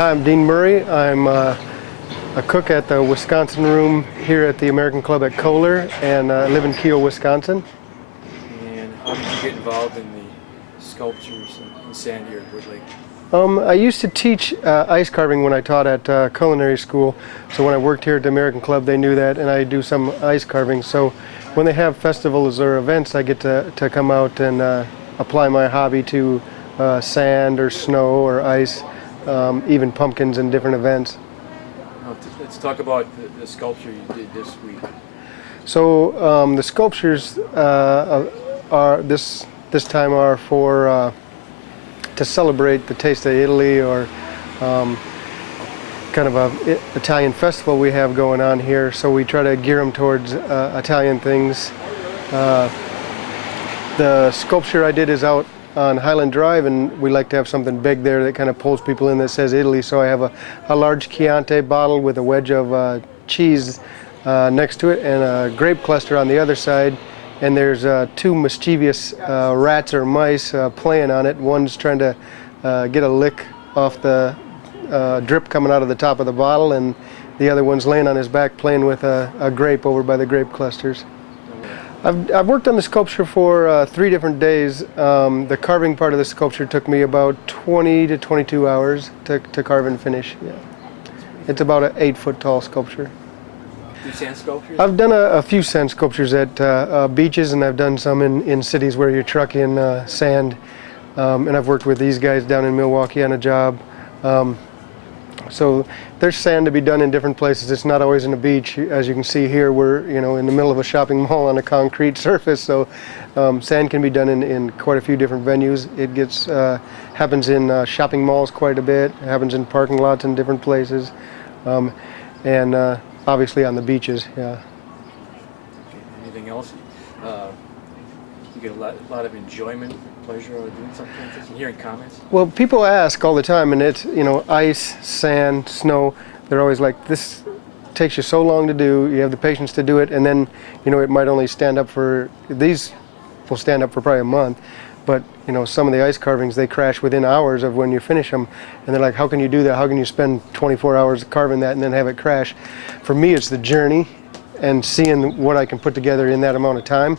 Hi, I'm Dean Murray. I'm a cook at the Wisconsin room here at the American Club at Kohler, and I live in Kiel, Wisconsin. And how did you get involved in the sculptures in sand here at Wood Lake? I used to teach ice carving when I taught at culinary school, so when I worked here at the American Club they knew that, and I do some ice carving. So when they have festivals or events, I get to come out and apply my hobby to sand or snow or ice, even pumpkins and different events. Now, let's talk about the sculpture you did this week. So the sculptures are this time are for to celebrate the Taste of Italy, or kind of a Italian festival we have going on here. So we try to gear them towards Italian things. The sculpture I did is out on Highland Drive, and we like to have something big there that kind of pulls people in that says Italy. So I have a large Chianti bottle with a wedge of cheese next to it, and a grape cluster on the other side. And there's two mischievous rats or mice playing on it. One's trying to get a lick off the drip coming out of the top of the bottle, and the other one's laying on his back playing with a grape over by the grape clusters. I've worked on the sculpture for 3 different days. The carving part of the sculpture took me about 20 to 22 hours to carve and finish. Yeah. It's about an 8-foot tall sculpture. Do sand sculptures? I've done a few sand sculptures at beaches, and I've done some in cities where you're trucking sand. And I've worked with these guys down in Milwaukee on a job. So there's sand to be done in different places. It's not always in a beach. As you can see here, we're in the middle of a shopping mall on a concrete surface. So sand can be done in quite a few different venues. It happens in shopping malls quite a bit. It happens in parking lots in different places. And obviously on the beaches, yeah. Okay. Anything else? You get a lot of enjoyment, pleasure out of doing something like this, and hearing comments? Well, people ask all the time, and it's, ice, sand, snow, they're always like, this takes you so long to do, you have the patience to do it, and then, it might only stand up for, these will stand up for probably a month, but, some of the ice carvings, they crash within hours of when you finish them, and they're like, how can you do that? How can you spend 24 hours carving that and then have it crash? For me, it's the journey and seeing what I can put together in that amount of time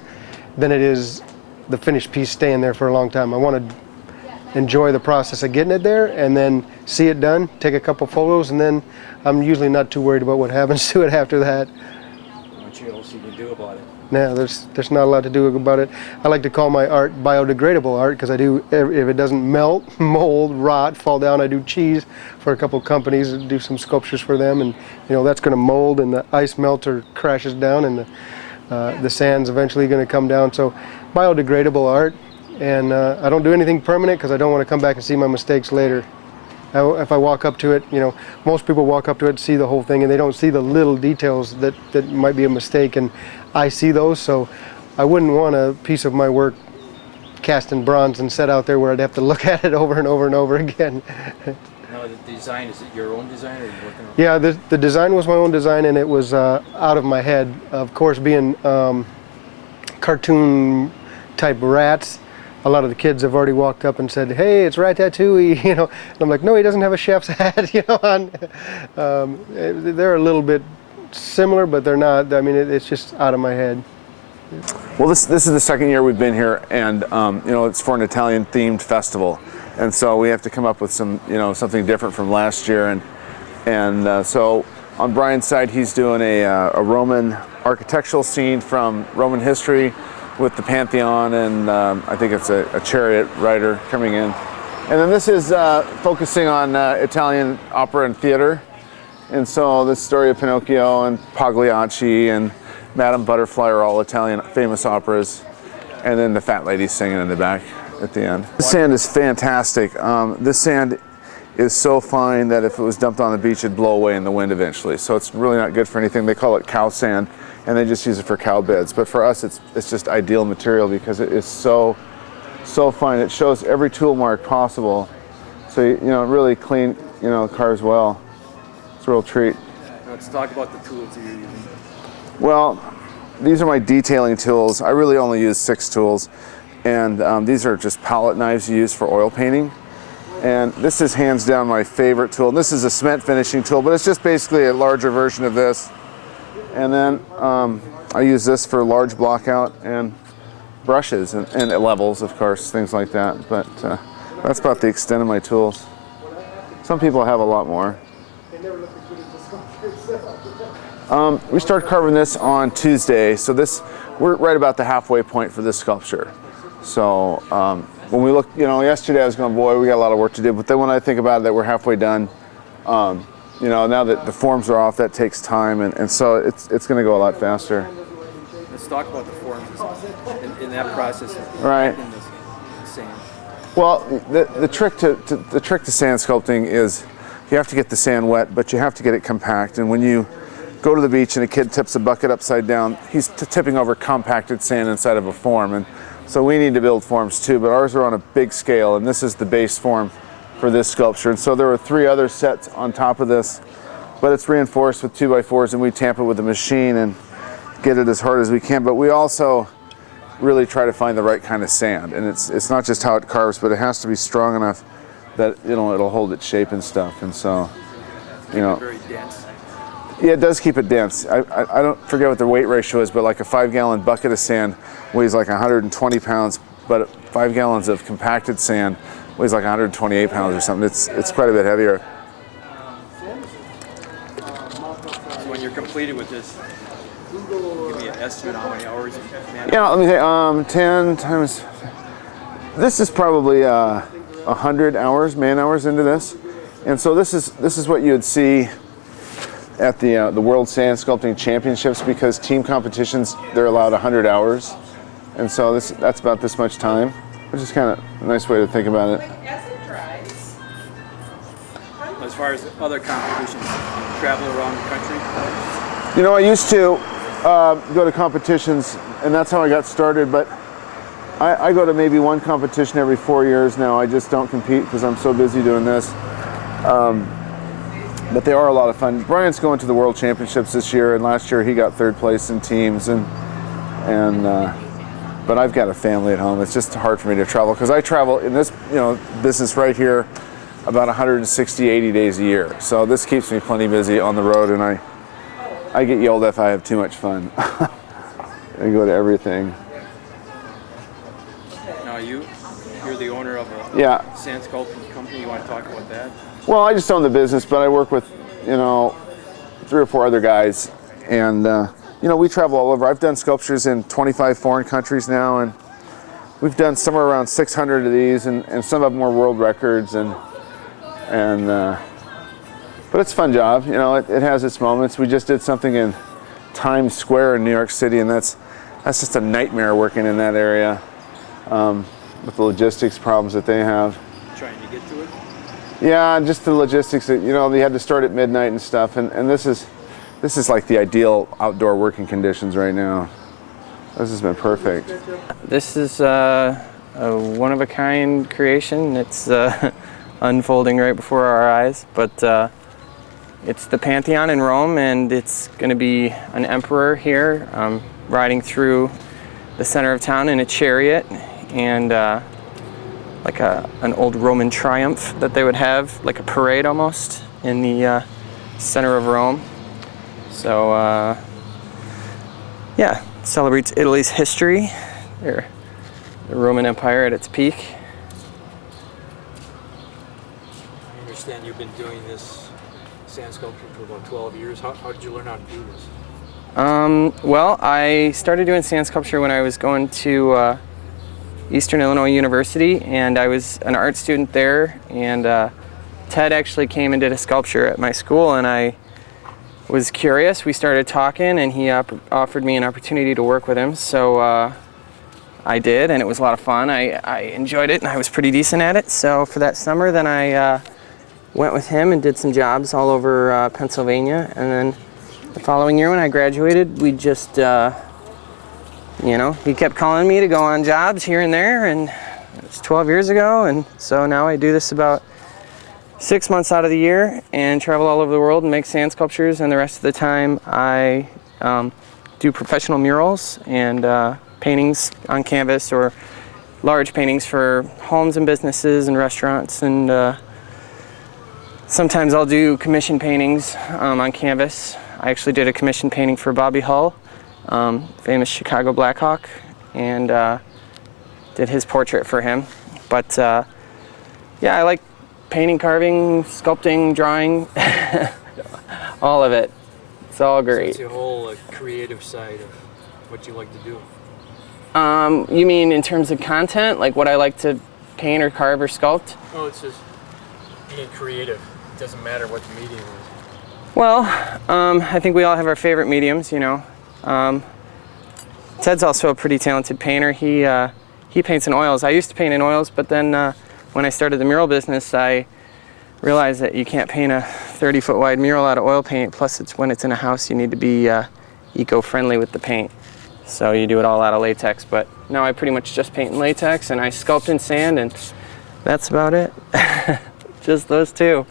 than it is the finished piece staying there for a long time. I want to enjoy the process of getting it there and then see it done, take a couple photos, and then I'm usually not too worried about what happens to it after that. What else you can do about it? No, there's not a lot to do about it. I like to call my art biodegradable art because I do, if it doesn't melt, mold, rot, fall down, I do cheese for a couple companies, do some sculptures for them, and that's going to mold, and the ice melts or crashes down, and the sand's eventually going to come down. So biodegradable art, and I don't do anything permanent because I don't want to come back and see my mistakes later. If I walk up to it, most people walk up to it, see the whole thing, and they don't see the little details that might be a mistake, and I see those, so I wouldn't want a piece of my work cast in bronze and set out there where I'd have to look at it over and over and over again. Now, the design, is it your own design, or are you working on it? Yeah, the design was my own design, and it was out of my head. Of course, being cartoon type rats, a lot of the kids have already walked up and said, hey, it's Ratatouille, and I'm like, no, he doesn't have a chef's hat, on. They're a little bit similar, but they're not. I mean, it's just out of my head. Well, this is the second year we've been here, and it's for an Italian-themed festival, and so we have to come up with some, something different from last year, and so on Brian's side, he's doing a Roman architectural scene from Roman history with the Pantheon, and I think it's a chariot rider coming in. And then this is focusing on Italian opera and theater. And so the story of Pinocchio and Pagliacci and Madame Butterfly are all Italian famous operas. And then the fat lady singing in the back at the end. The sand is fantastic. This sand is so fine that if it was dumped on the beach, it'd blow away in the wind eventually. So it's really not good for anything. They call it cow sand, and they just use it for cow beds. But for us, it's just ideal material because it is so fine. It shows every tool mark possible. So really clean, carves well. It's a real treat. Let's talk about the tools you're using. Well, these are my detailing tools. I really only use 6 tools, and these are just palette knives you use for oil painting. And this is hands down my favorite tool. This is a cement finishing tool, but it's just basically a larger version of this. And then I use this for large block out and brushes and levels, of course, things like that. But that's about the extent of my tools. Some people have a lot more. We started carving this on Tuesday, so we're right about the halfway point for this sculpture. So when we look, yesterday I was going, boy, we got a lot of work to do. But then when I think about it, that we're halfway done, now that the forms are off, that takes time, and so it's going to go a lot faster. Let's talk about the forms in that process of right. in the sand. Well, the trick to sand sculpting is you have to get the sand wet, but you have to get it compact. And when you go to the beach and a kid tips a bucket upside down, he's tipping over compacted sand inside of a form. And so we need to build forms too, but ours are on a big scale, and this is the base form for this sculpture. And so there are 3 other sets on top of this, but it's reinforced with 2x4s, and we tamp it with a machine and get it as hard as we can. But we also really try to find the right kind of sand, and it's not just how it carves, but it has to be strong enough that it'll hold its shape and stuff. And so, Very dense. Yeah, it does keep it dense. I don't forget what the weight ratio is, but like a 5-gallon bucket of sand weighs like 120 pounds, but 5 gallons of compacted sand weighs like 128 pounds or something. It's quite a bit heavier. So when you're completed with this, give me an estimate how many hours. Yeah, let me think. 10 times. This is probably 100 hours, man hours into this, and so this is what you would see at the World Sand Sculpting Championships, because team competitions, they're allowed 100 hours. And so that's about this much time, which is kind of a nice way to think about it. As far as other competitions, you travel around the country? I used to go to competitions, and that's how I got started, but I go to maybe one competition every 4 years now. I just don't compete because I'm so busy doing this. But they are a lot of fun. Brian's going to the World Championships this year, and last year he got 3rd place in teams. But I've got a family at home. It's just hard for me to travel because I travel in this business right here about 160, 80 days a year. So this keeps me plenty busy on the road, and I get yelled at if I have too much fun. I go to everything. Now you're the owner of a sand sculpting company. You want to talk about that? Well, I just own the business, but I work with, 3 or 4 other guys, and we travel all over. I've done sculptures in 25 foreign countries now, and we've done somewhere around 600 of these, and some of them were world records, but it's a fun job. It has its moments. We just did something in Times Square in New York City, and that's just a nightmare working in that area with the logistics problems that they have. Trying to get to it? Yeah, just the logistics. They had to start at midnight and stuff, and this is like the ideal outdoor working conditions right now. This has been perfect. This is a one-of-a-kind creation. It's unfolding right before our eyes, but it's the Pantheon in Rome, and it's going to be an emperor here riding through the center of town in a chariot, and like an old Roman triumph that they would have, like a parade almost, in the center of Rome. So, celebrates Italy's history, the Roman Empire at its peak. I understand you've been doing this sand sculpture for about 12 years. How did you learn how to do this? Well, I started doing sand sculpture when I was going to Eastern Illinois University, and I was an art student there, and Ted actually came and did a sculpture at my school, and I was curious. We started talking, and he offered me an opportunity to work with him, so I did, and it was a lot of fun. I enjoyed it, and I was pretty decent at it, so for that summer then I went with him and did some jobs all over Pennsylvania, and then the following year when I graduated, we just he kept calling me to go on jobs here and there, and it was 12 years ago, and so now I do this about 6 months out of the year and travel all over the world and make sand sculptures, and the rest of the time I do professional murals and paintings on canvas or large paintings for homes and businesses and restaurants, and sometimes I'll do commission paintings on canvas. I actually did a commission painting for Bobby Hull, famous Chicago Blackhawk, and did his portrait for him. But yeah, I like painting, carving, sculpting, drawing, all of it. It's all great. It's the whole creative side of what you like to do. You mean in terms of content, like what I like to paint or carve or sculpt? Oh, it's just being creative. It doesn't matter what the medium is. Well, I think we all have our favorite mediums, you know. Ted's also a pretty talented painter. He paints in oils. I used to paint in oils, but then when I started the mural business, I realized that you can't paint a 30-foot wide mural out of oil paint. Plus, when it's in a house, you need to be eco-friendly with the paint. So you do it all out of latex. But now I pretty much just paint in latex, and I sculpt in sand, and that's about it. Just those two.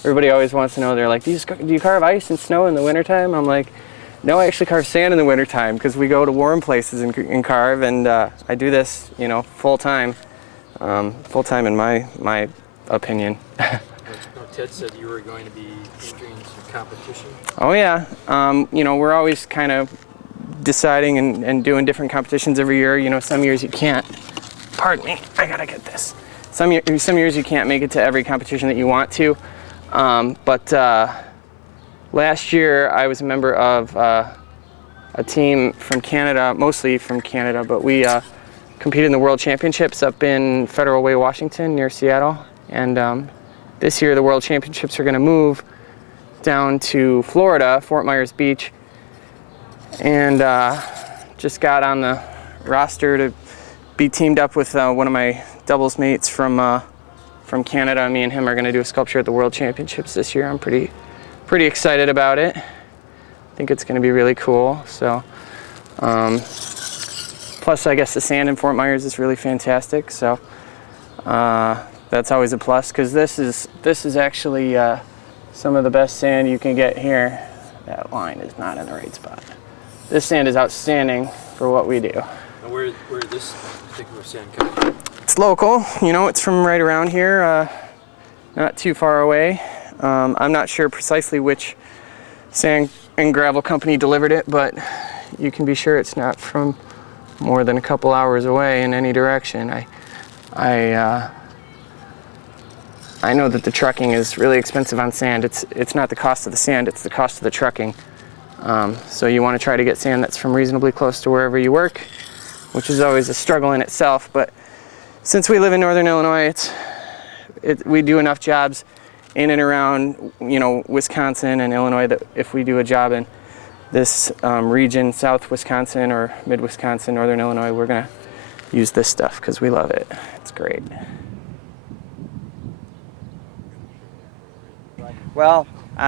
Everybody always wants to know, they're like, do you carve ice and snow in the wintertime? I'm like, no, I actually carve sand in the wintertime because we go to warm places and carve, and I do this, you know, full-time. Full-time in my opinion. Ted said you were going to be entering some competition. Oh yeah, you know, we're always kind of deciding and doing different competitions every year. You know, some years you can't, pardon me, I gotta get this. Some years you can't make it to every competition that you want to. But last year I was a member of a team from Canada, mostly from Canada, but we competed in the World Championships up in Federal Way, Washington, near Seattle. And this year the World Championships are gonna move down to Florida, Fort Myers Beach, and just got on the roster to be teamed up with one of my doubles mates from Canada. Me and him are gonna do a sculpture at the World Championships this year. I'm pretty excited about it. I think it's gonna be really cool. So, plus I guess the sand in Fort Myers is really fantastic. So that's always a plus, because this is actually some of the best sand you can get here. That line is not in the right spot. This sand is outstanding for what we do. And where this particular sand comes from? It's local, you know, it's from right around here, not too far away. I'm not sure precisely which sand and gravel company delivered it, but you can be sure it's not from more than a couple hours away in any direction. I know that the trucking is really expensive on sand. It's not the cost of the sand, it's the cost of the trucking. So you want to try to get sand that's from reasonably close to wherever you work, which is always a struggle in itself. But since we live in Northern Illinois, we do enough jobs in and around, you know, Wisconsin and Illinois, that if we do a job in this region, South Wisconsin or Mid Wisconsin, Northern Illinois, we're gonna use this stuff because we love it. It's great. Well,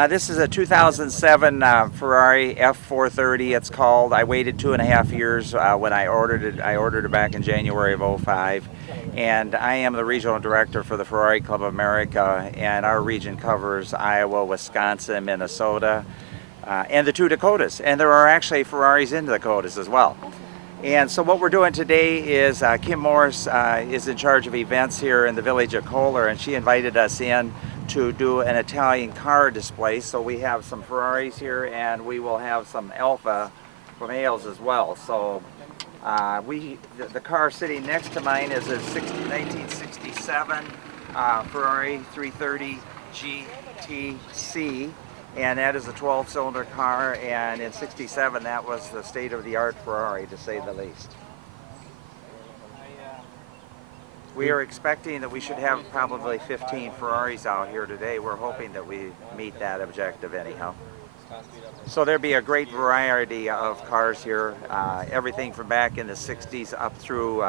this is a 2007 Ferrari F430, it's called. I waited 2.5 years when I ordered it. I ordered it back in January of '05. And I am the regional director for the Ferrari Club of America, and our region covers Iowa, Wisconsin, Minnesota, and the two Dakotas. And there are actually Ferraris in the Dakotas as well. And so what we're doing today is Kim Morris is in charge of events here in the village of Kohler, and she invited us in to do an Italian car display. So we have some Ferraris here, and we will have some Alfa Romeos as well. So the car sitting next to mine is a 1967 Ferrari 330 GTC, and that is a 12-cylinder car, and in '67 that was the state-of-the-art Ferrari, to say the least. We are expecting that we should have probably 15 Ferraris out here today. We're hoping that we meet that objective anyhow. So there'll be a great variety of cars here, everything from back in the 60s up through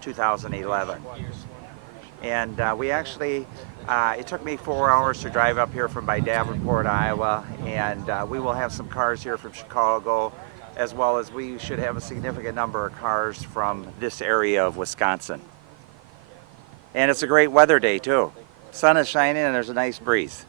2011. And we actually, it took me 4 hours to drive up here from by Davenport, Iowa, and we will have some cars here from Chicago, as well as we should have a significant number of cars from this area of Wisconsin. And it's a great weather day too. Sun is shining and there's a nice breeze.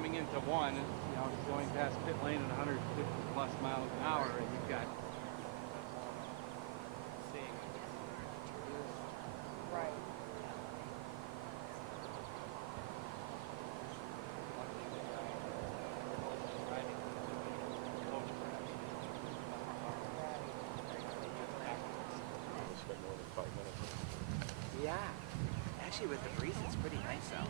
coming into one, you know, going past pit lane at 150 plus miles an hour, and you've got seeing Right. Yeah. Actually, with the breeze, it's pretty nice out.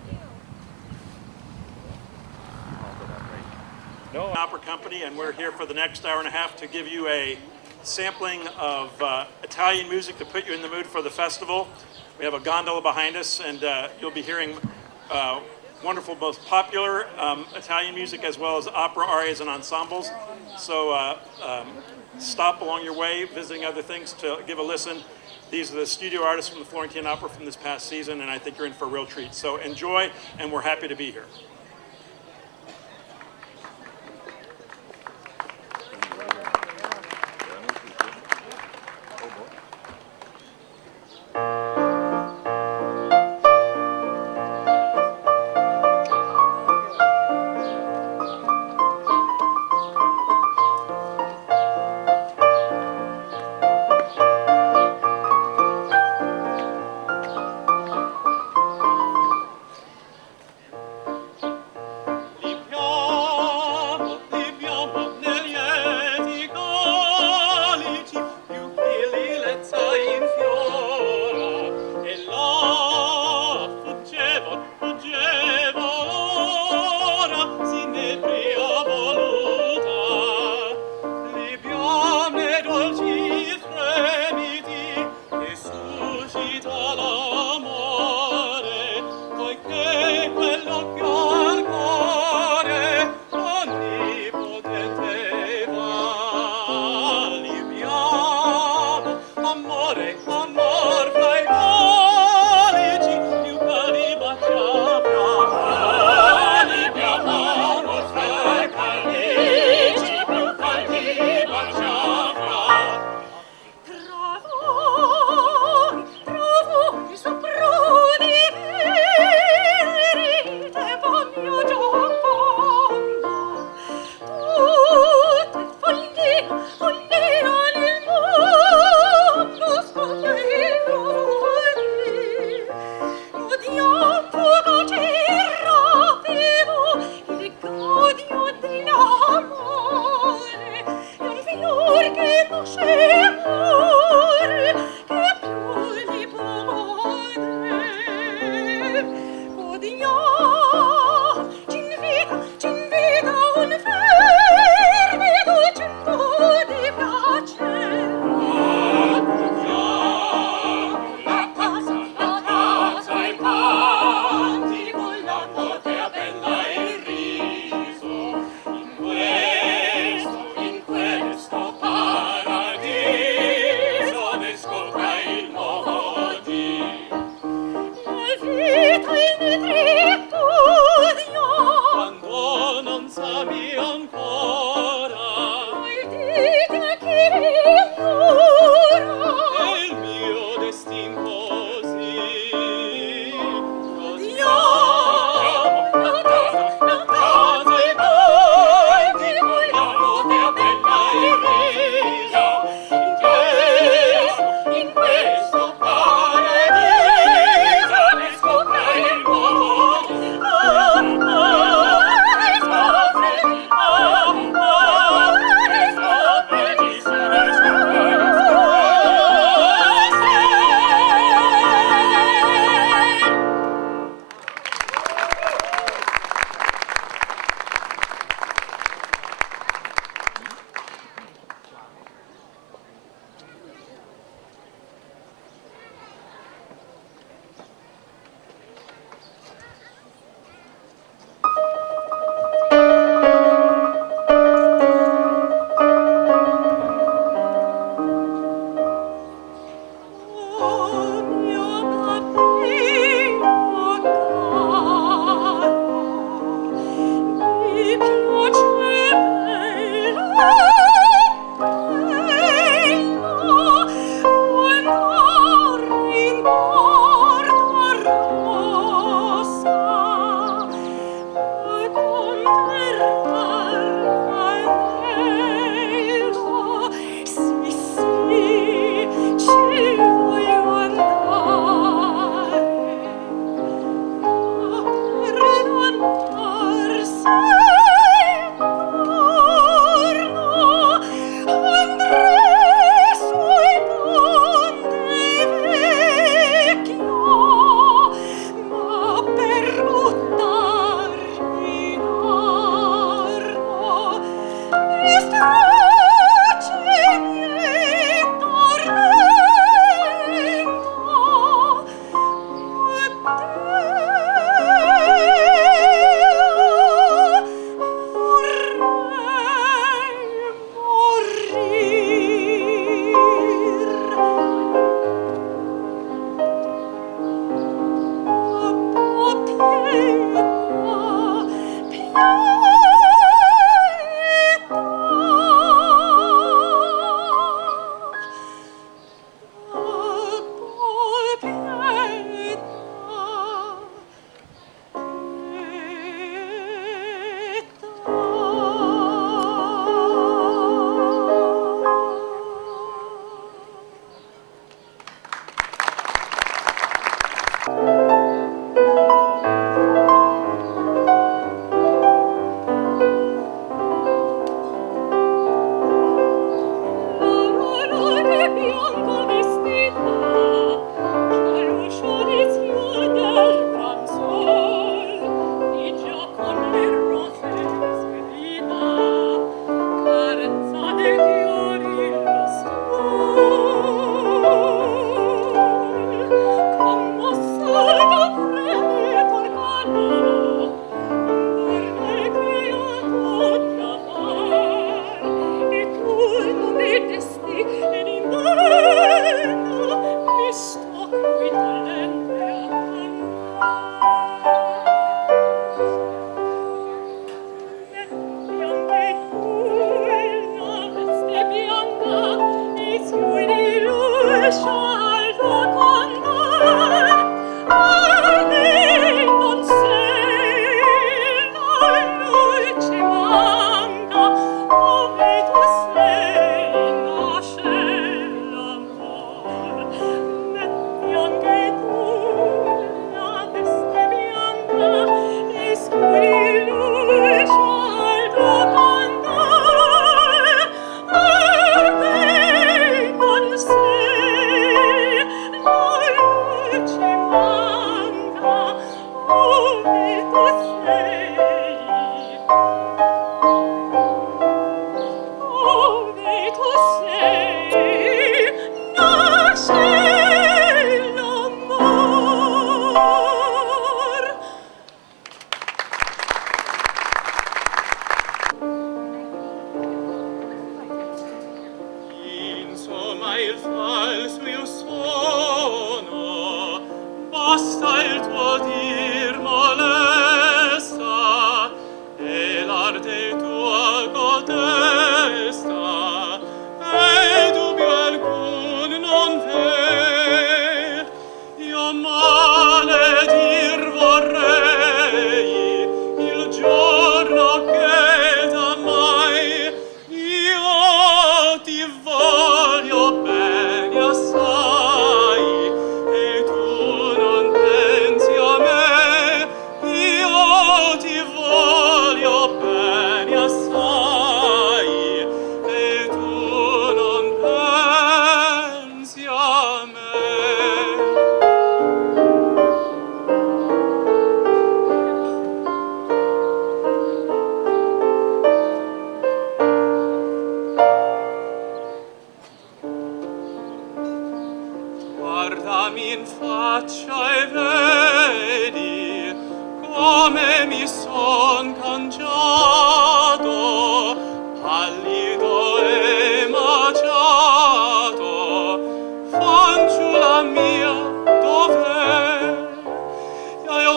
Opera Company, and we're here for the next hour and a half to give you a sampling of Italian music to put you in the mood for the festival. We have a gondola behind us, and you'll be hearing wonderful, both popular Italian music as well as opera arias and ensembles. So stop along your way, visiting other things to give a listen. These are the studio artists from the Florentine Opera from this past season, and I think you're in for a real treat. So enjoy, and we're happy to be here. Oh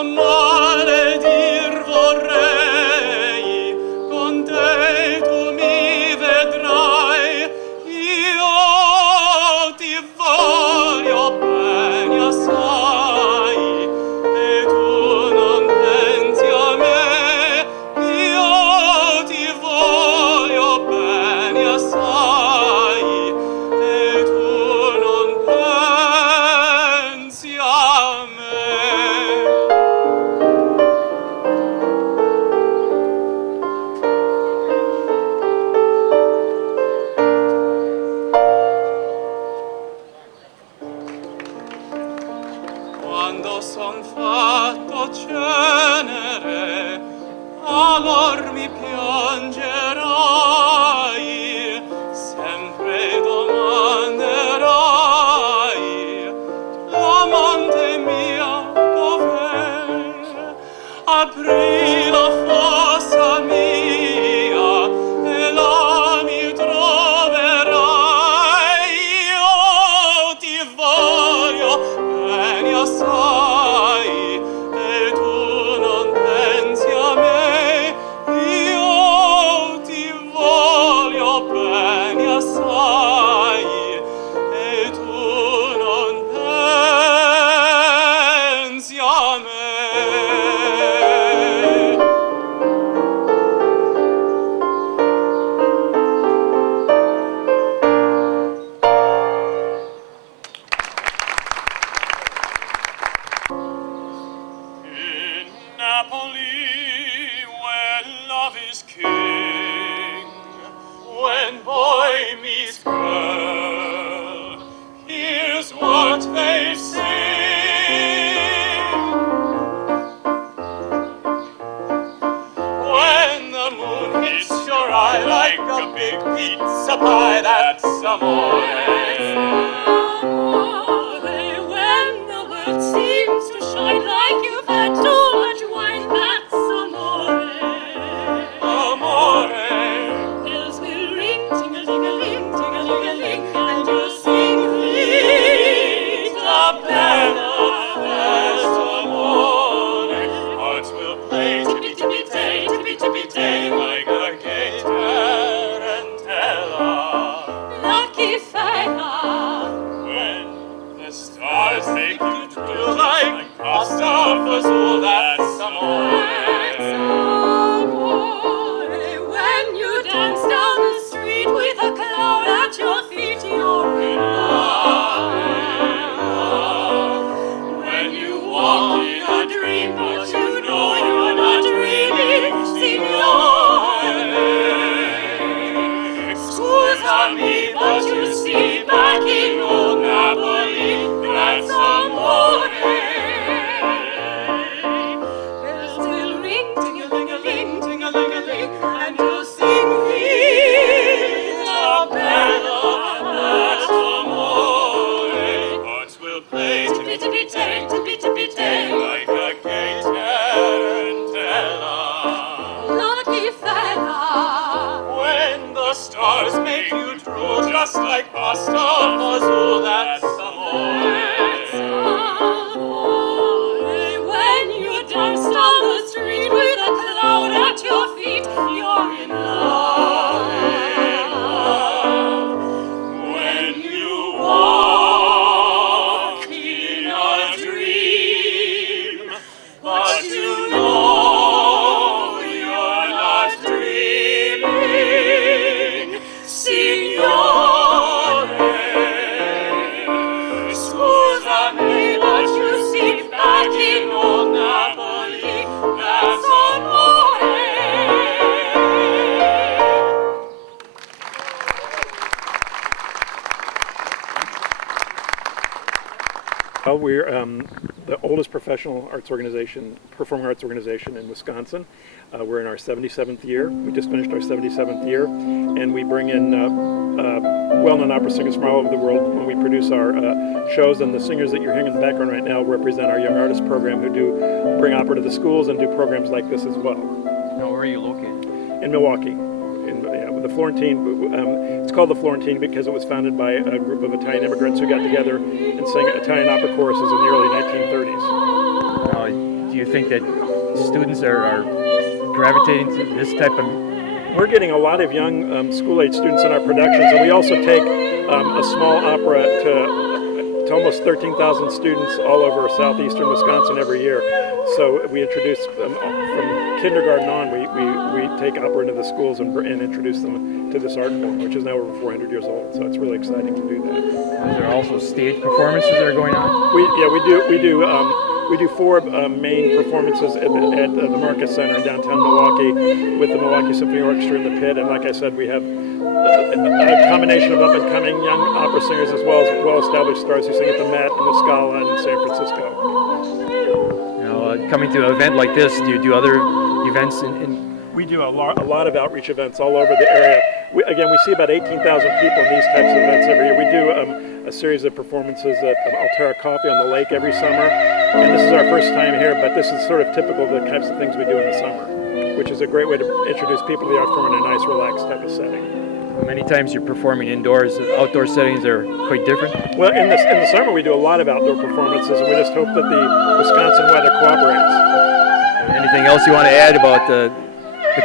male dir vorrei, con te tu mi vedrai, io ti voglio bene assai, e tu non pensi a me, io ti voglio bene assai, e tu non pensi a me. Quando son fatto cenere, allor mi piangerai, sempre domanderai, l'amante mia dov'è? Apri la fossa mia e là mi troverai, io ti voglio bene assai, e tu non pensi a me, io ti voglio bene assai, e tu non pensi a me. In Napoli, where love is king, when boy meets girl, here's what they sing. When the moon hits your eye like a big pizza pie, that's amore. When the world seems to shine like you've had too much wine, that's amore. Amore. Bells will ring, ting-a-ling-a-ling, ting-a-ling-a-ling, and you'll sing Vita Bella, that's amore. Hearts will play tippy-tippy-tay, tippy-tippy-tay, like a gay tarantella. Lucky fella. When the stars make you drool like pasta fazool, that's amore. When you dance down the street with a cloud at your feet, you're in love. When you walk in a dream, but you know you're not dreaming, signore. Scusami, but you see, back in old Napoli, that's amore. Bells will ring, ting-a-ling-a-ling, ting-a-ling-a-ling, and you'll sing Vita Bella, that's amore. Hearts will play tippy-tippy-tay, tippy-tippy-tay, like a gay tarantella. Lucky fella. When the stars make you drool just like pasta fazool, that's amore. When you dance down the street with a cloud at your feet, you're in love. When you walk in a dream, but you know you're not dreaming, signore. Scusami, but you see, back in old Napoli, that's amore. Well, we're the oldest professional arts organization, performing arts organization in Wisconsin. We're in our 77th year. We just finished our 77th year, and we bring in well-known opera singers from all over the world when we produce our shows. And the singers that you're hearing in the background right now represent our Young Artist program, who do bring opera to the schools and do programs like this as well. Now, where are you located? In Milwaukee. The Florentine, it's called the Florentine because it was founded by a group of Italian immigrants who got together and sang Italian opera choruses in the early 1930s. Now, Do you think that students are gravitating to this type of? We're getting a lot of young school-age students in our productions, and we also take a small opera to almost 13,000 students all over southeastern Wisconsin every year. So we introduce, from kindergarten on, we take opera into the schools and introduce them to this art form, which is now over 400 years old. So it's really exciting to do that. Are there also stage performances that are going on? We do 4 main performances at the Marcus Center in downtown Milwaukee with the Milwaukee Symphony Orchestra in the pit, and like I said, we have a combination of up-and-coming young opera singers as well as well-established stars who sing at the Met and the Scala in San Francisco. You know, coming to an event like this, do you do other events We do a lot of outreach events all over the area. We see about 18,000 people in these types of events every year. We do a series of performances at Altera Coffee on the lake every summer. And this is our first time here, but this is sort of typical of the types of things we do in the summer, which is a great way to introduce people to the art form in a nice, relaxed type of setting. Many times you're performing indoors. Outdoor settings are quite different. Well, in the summer we do a lot of outdoor performances, and we just hope that the Wisconsin weather cooperates. Anything else you want to add about the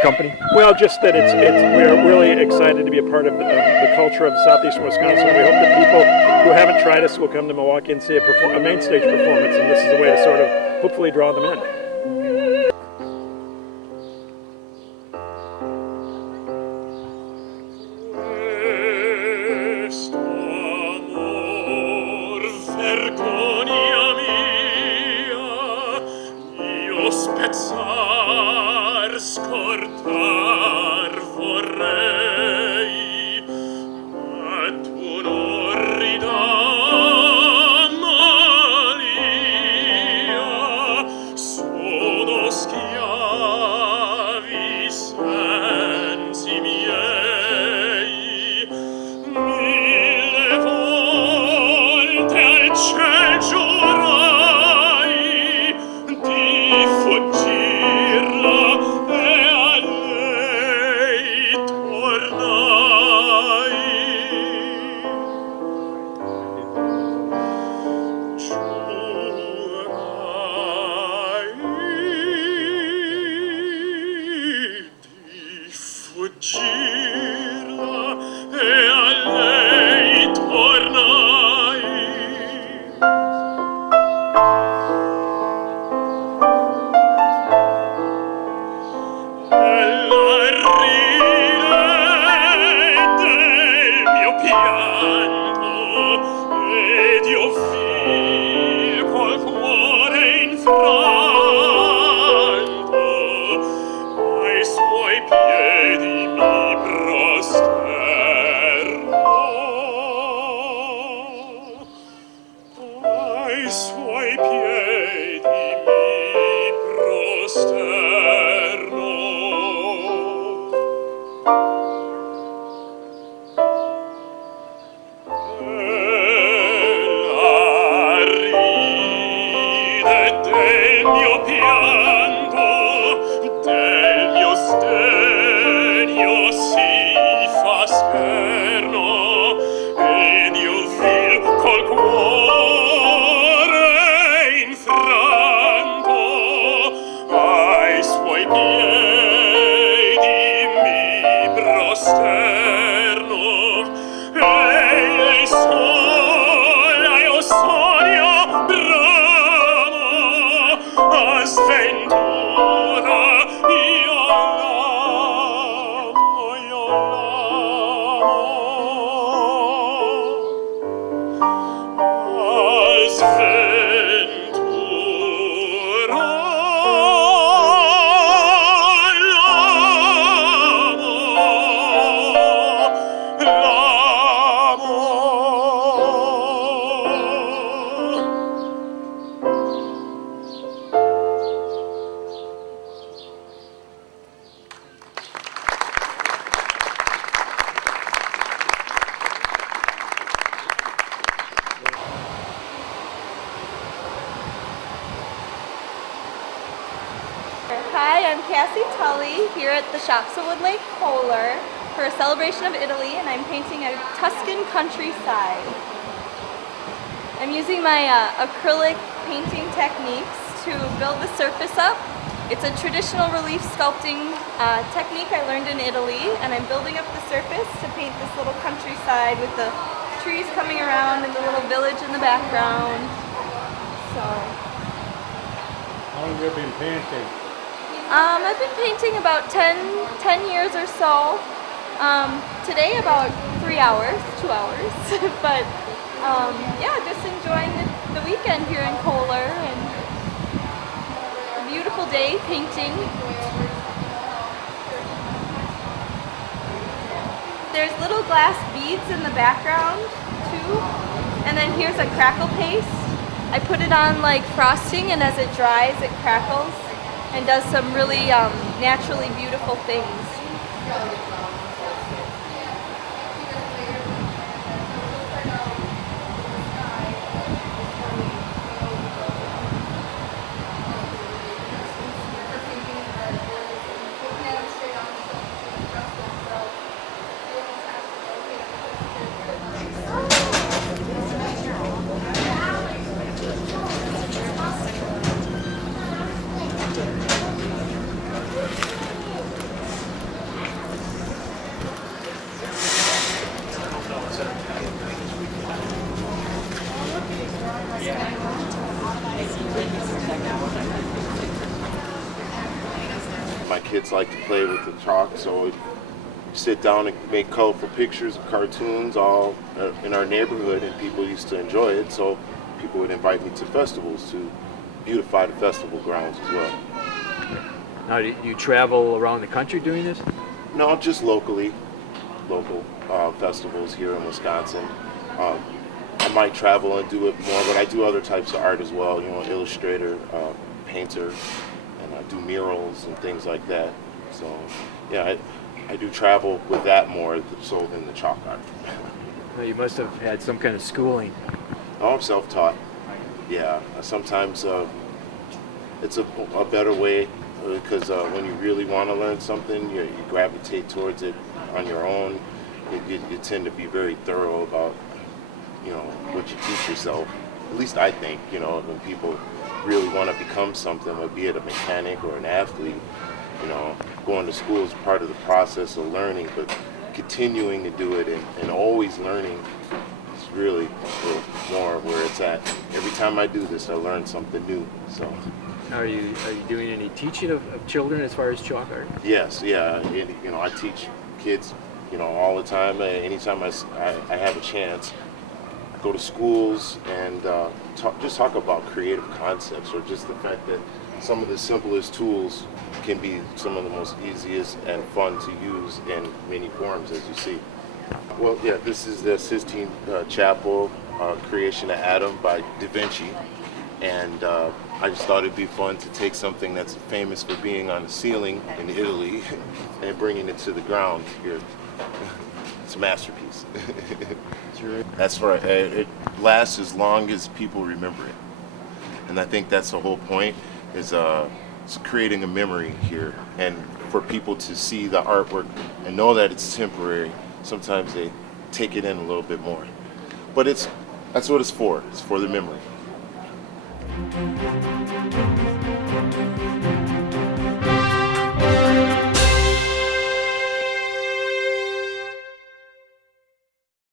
company? Well, just that we're really excited to be a part of the culture of southeastern Wisconsin. We hope that people who haven't tried us will come to Milwaukee and see a main stage performance, and this is a way to sort of hopefully draw them in. Here at the Shops of Woodlake Kohler for a celebration of Italy, and I'm painting a Tuscan countryside. I'm using my acrylic painting techniques to build the surface up. It's a traditional relief sculpting technique I learned in Italy, and I'm building up the surface to paint this little countryside with the trees coming around and the little village in the background. So. How long have you been painting? I've been painting about 10 years or so. Today about 3 hours, 2 hours, but yeah, just enjoying the weekend here in Kohler, and a beautiful day painting. There's little glass beads in the background too, and then here's a crackle paste. I put it on like frosting, and as it dries it crackles and does some really naturally beautiful things. My kids like to play with the chalk, so we sit down and make colorful pictures of cartoons all in our neighborhood, and people used to enjoy it, so people would invite me to festivals to beautify the festival grounds as well. Now, do you travel around the country doing this? No, just locally, local festivals here in Wisconsin. I might travel and do it more, but I do other types of art as well, you know, illustrator, painter, and I do murals and things like that. So, yeah, I do travel with that more so than the chalk art. Well, you must have had some kind of schooling. Oh, I'm self-taught. Yeah, sometimes it's a better way because when you really want to learn something, you gravitate towards it on your own. You tend to be very thorough about, you know, what you teach yourself. At least I think, you know, when people really want to become something, be it a mechanic or an athlete, you know, going to school is part of the process of learning, but continuing to do it and always learning is really more where it's at. Every time I do this, I learn something new. So. Are you doing any teaching of children as far as chalk art? Yes, yeah. You know, I teach kids, you know, all the time. Anytime I have a chance, I go to schools and just talk about creative concepts, or just the fact that some of the simplest tools can be some of the most easiest and fun to use in many forms, as you see. Well, yeah, this is the Sistine Chapel, creation of Adam by Da Vinci, and I just thought it'd be fun to take something that's famous for being on the ceiling in Italy and bringing it to the ground here. It's a masterpiece. That's for it lasts as long as people remember it, and I think that's the whole point. Is it's creating a memory here, and for people to see the artwork and know that it's temporary. Sometimes they take it in a little bit more, but that's what it's for. It's for the memory.